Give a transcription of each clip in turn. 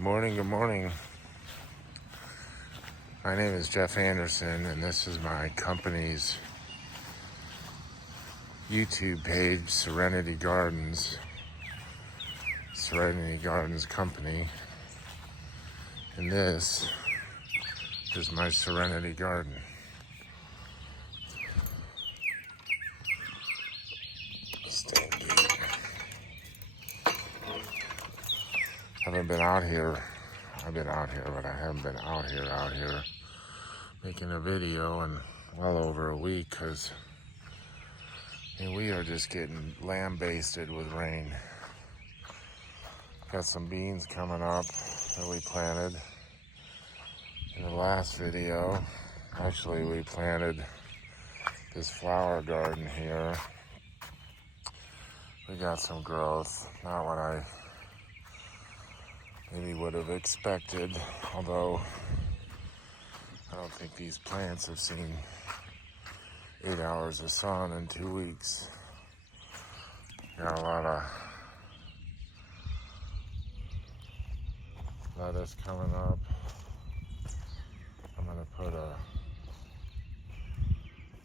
Good morning. My name is Jeff Anderson, and this is my company's YouTube page, Serenity Gardens Company. And this is my Serenity Garden. Haven't been out here. I've been out here, but I haven't been out here making a video in well over a week because we are just getting lambasted with rain. Got some beans coming up that we planted in the last video. Actually, we planted this flower garden here. We got some growth, not what I maybe would have expected, although I don't think these plants have seen 8 hours of sun in 2 weeks. Got a lot of lettuce coming up. I'm gonna put a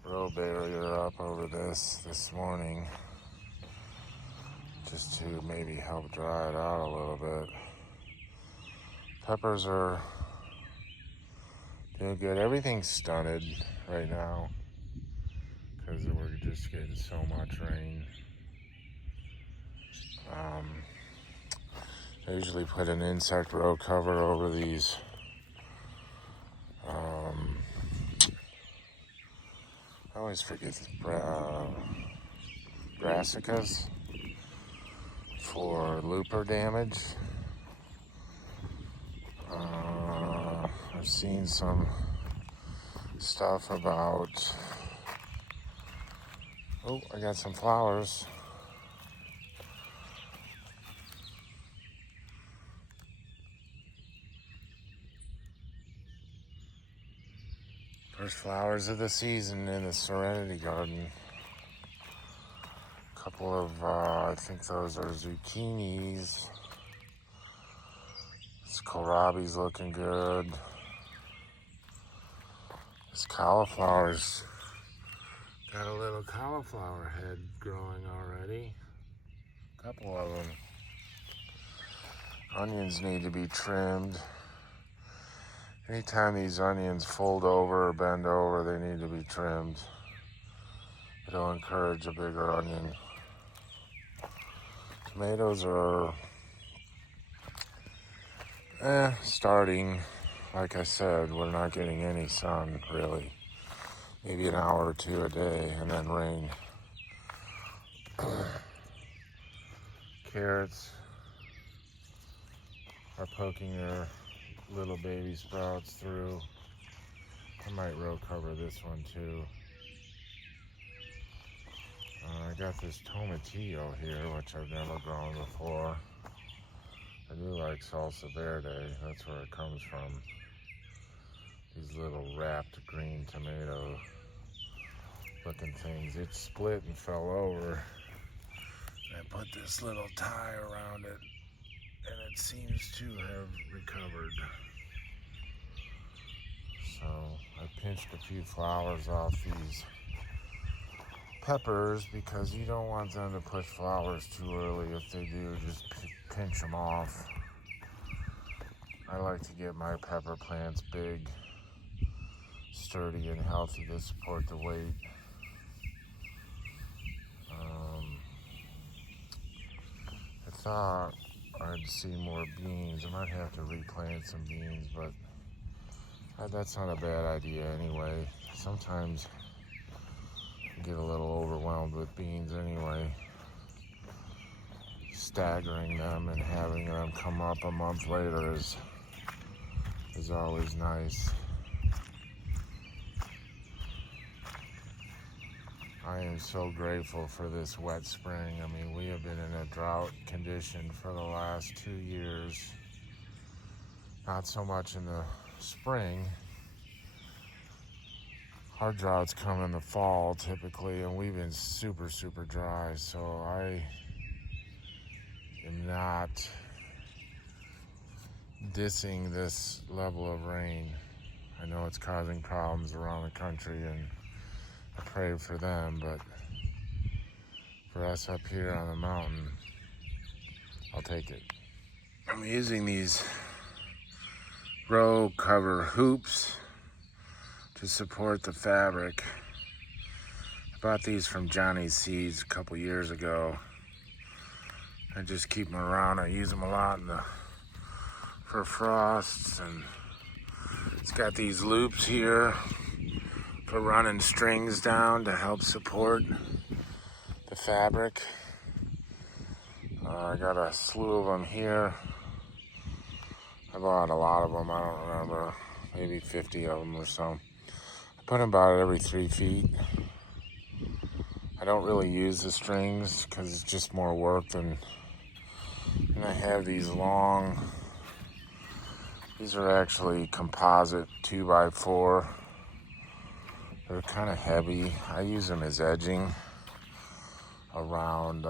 row barrier up over this morning just to maybe help dry it out a little bit. Peppers are doing good. Everything's stunted right now because we're just getting so much rain. I usually put an insect row cover over these I always forget brassicas for looper damage. I've seen some stuff about, I got some flowers. First flowers of the season in the Serenity Garden. A couple of, I think those are zucchinis. This kohlrabi's looking good. This cauliflower's got a little cauliflower head growing already. A couple of them. Onions need to be trimmed. Anytime these onions fold over or bend over, they need to be trimmed. It'll encourage a bigger onion. Tomatoes are starting. Like I said, we're not getting any sun, really. Maybe an hour or two a day, and then rain. Carrots are poking their little baby sprouts through. I might row cover this one too. I got this tomatillo here, which I've never grown before. I do like salsa verde, that's where it comes from. These little wrapped green tomato looking things. It split and fell over. And I put this little tie around it, and it seems to have recovered. So I pinched a few flowers off these peppers because you don't want them to push flowers too early. If they do, just pinch them off. I like to get my pepper plants big, sturdy, and healthy to support the weight. I thought I'd see more beans. I might have to replant some beans, but that's not a bad idea anyway. Sometimes I get a little overwhelmed with beans anyway. Staggering them and having them come up a month later is always nice. I am so grateful for this wet spring. I mean, we have been in a drought condition for the last 2 years. Not so much in the spring. Our droughts come in the fall typically, and we've been super, super dry. So I am not dissing this level of rain. I know it's causing problems around the country, and I pray for them, but for us up here on the mountain, I'll take it. I'm using these row cover hoops to support the fabric. I bought these from Johnny's Seeds a couple years ago. I just keep them around. I use them a lot for frosts, and it's got these loops here for running strings down to help support the fabric. I got a slew of them here. I bought a lot of them, I don't remember, maybe 50 of them or so. I put them about every 3 feet. I don't really use the strings because it's just more work than, and I have these long, these are actually composite 2x4. They're kind of heavy. I use them as edging around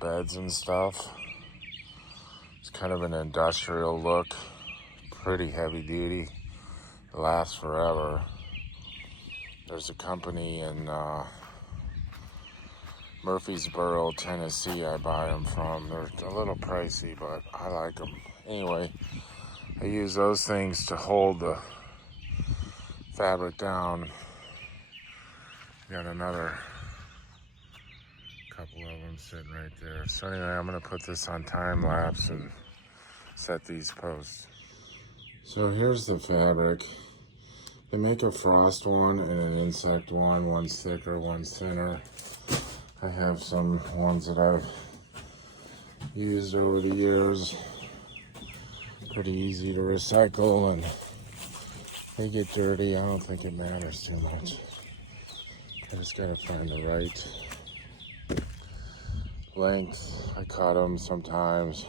beds and stuff. It's kind of an industrial look, pretty heavy duty. It lasts forever. There's a company in Murfreesboro, Tennessee I buy them from. They're a little pricey, but I like them. Anyway, I use those things to hold the fabric down. Got another couple of them sitting right there. So anyway, I'm gonna put this on time lapse and set these posts. So here's the fabric. They make a frost one and an insect one. One's thicker, one's thinner. I have some ones that I've used over the years. Pretty easy to recycle, and they get dirty. I don't think it matters too much. I just gotta find the right length. I cut them sometimes.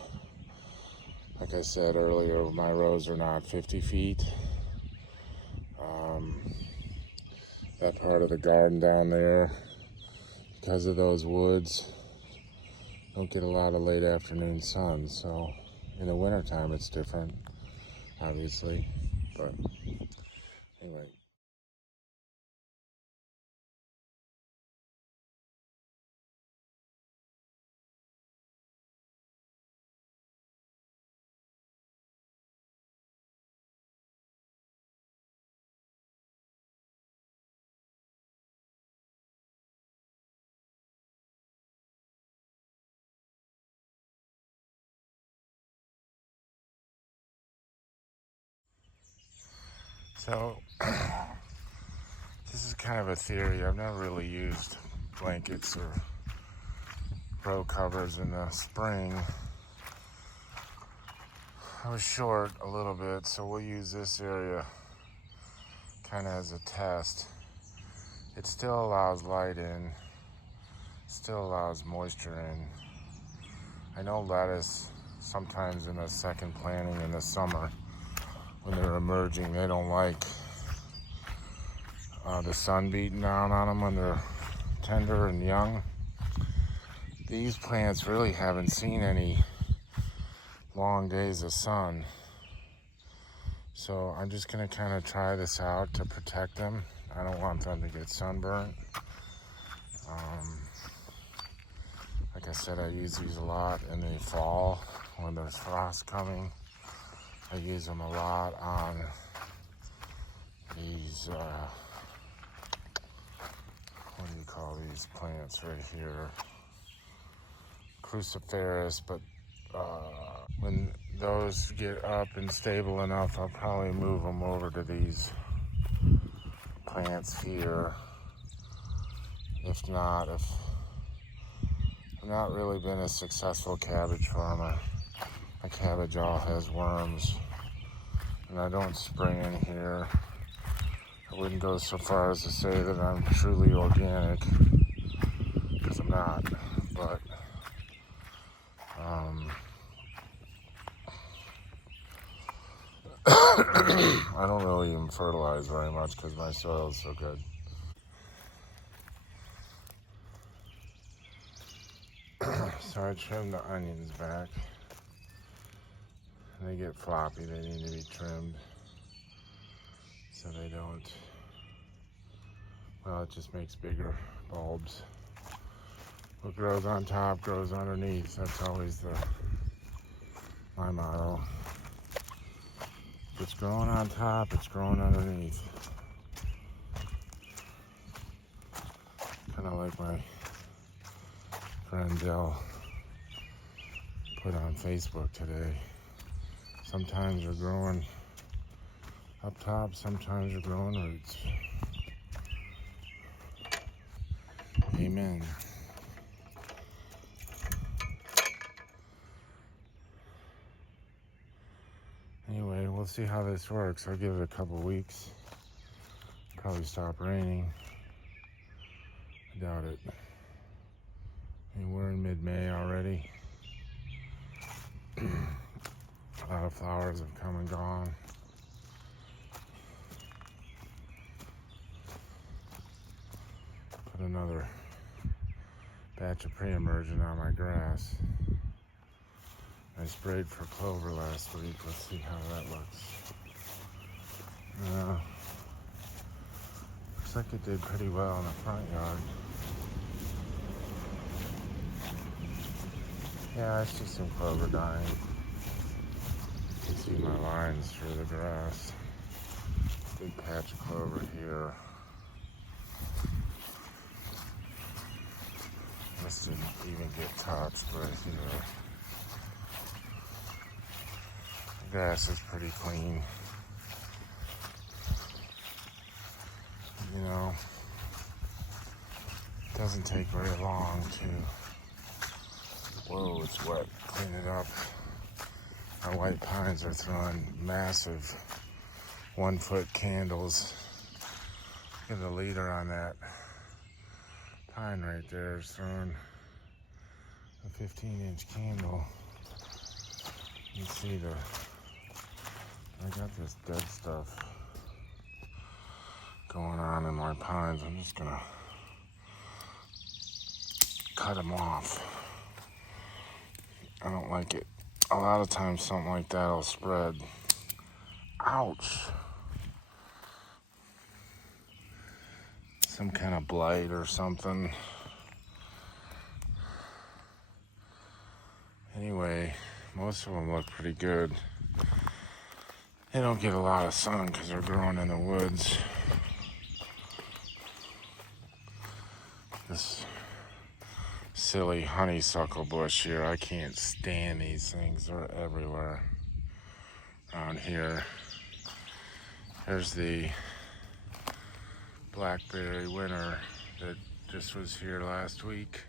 Like I said earlier, my rows are not 50 feet. That part of the garden down there, because of those woods, don't get a lot of late afternoon sun. So in the wintertime it's different, obviously, but anyway. So this is kind of a theory. I've never really used blankets or row covers in the spring. I was short a little bit, so we'll use this area kind of as a test. It still allows light in, still allows moisture in. I know lettuce, sometimes in the second planting in the summer, when they're emerging, they don't like the sun beating down on them when they're tender and young. These plants really haven't seen any long days of sun. So I'm just gonna kind of try this out to protect them. I don't want them to get sunburned. Like I said, I use these a lot in the fall when there's frost coming. I use them a lot on these, what do you call these plants right here? Cruciferous, but when those get up and stable enough, I'll probably move them over to these plants here. If not, if I've not really been a successful cabbage farmer. My cabbage all has worms, and I don't spray in here. I wouldn't go so far as to say that I'm truly organic, because I'm not, but I don't really even fertilize very much because my soil is so good. So I trimmed the onions back. When they get floppy, they need to be trimmed so they don't, well, it just makes bigger bulbs. What grows on top grows underneath. That's always my motto. If it's growing on top, it's growing underneath. Kind of like my friend Dell put on Facebook today. Sometimes you're growing up top, sometimes you're growing roots. Amen. Anyway, we'll see how this works. I'll give it a couple weeks. Probably stop raining. I doubt it. I mean, we're in mid-May already. A lot of flowers have come and gone. Put another batch of pre-emergent on my grass. I sprayed for clover last week. Let's see how that looks. Looks like it did pretty well in the front yard. Yeah, I see some clover dying. You can see my lines through the grass. Big patch of clover here. This didn't even get touched, but the grass is pretty clean. It doesn't take very long to, whoa, it's wet, clean it up. Our white pines are throwing massive 1-foot candles. Look at the leader on that pine right there is throwing a 15-inch candle. You can see I got this dead stuff going on in my pines. I'm just gonna cut them off. I don't like it. A lot of times something like that will spread. Ouch. Some kind of blight or something. Anyway, most of them look pretty good. They don't get a lot of sun because they're growing in the woods. This silly honeysuckle bush here, I can't stand these things. They're everywhere around here. There's the blackberry winter that just was here last week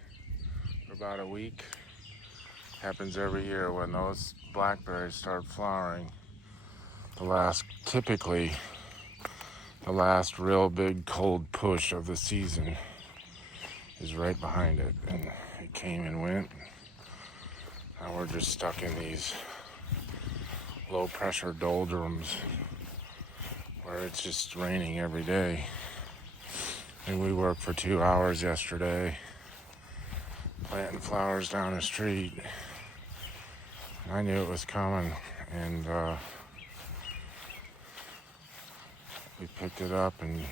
for about a week. Happens every year when those blackberries start flowering. Typically the last real big cold push of the season is right behind it, and it came and went. Now we're just stuck in these low pressure doldrums where it's just raining every day. And we worked for 2 hours yesterday planting flowers down the street. I knew it was coming, and we picked it up and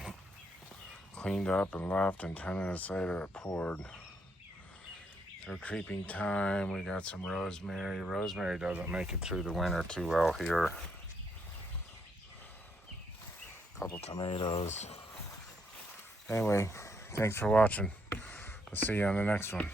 cleaned up and left, and 10 minutes later it poured. They're creeping thyme. We got some rosemary. Rosemary doesn't make it through the winter too well here. A couple tomatoes. Anyway, thanks for watching. I'll see you on the next one.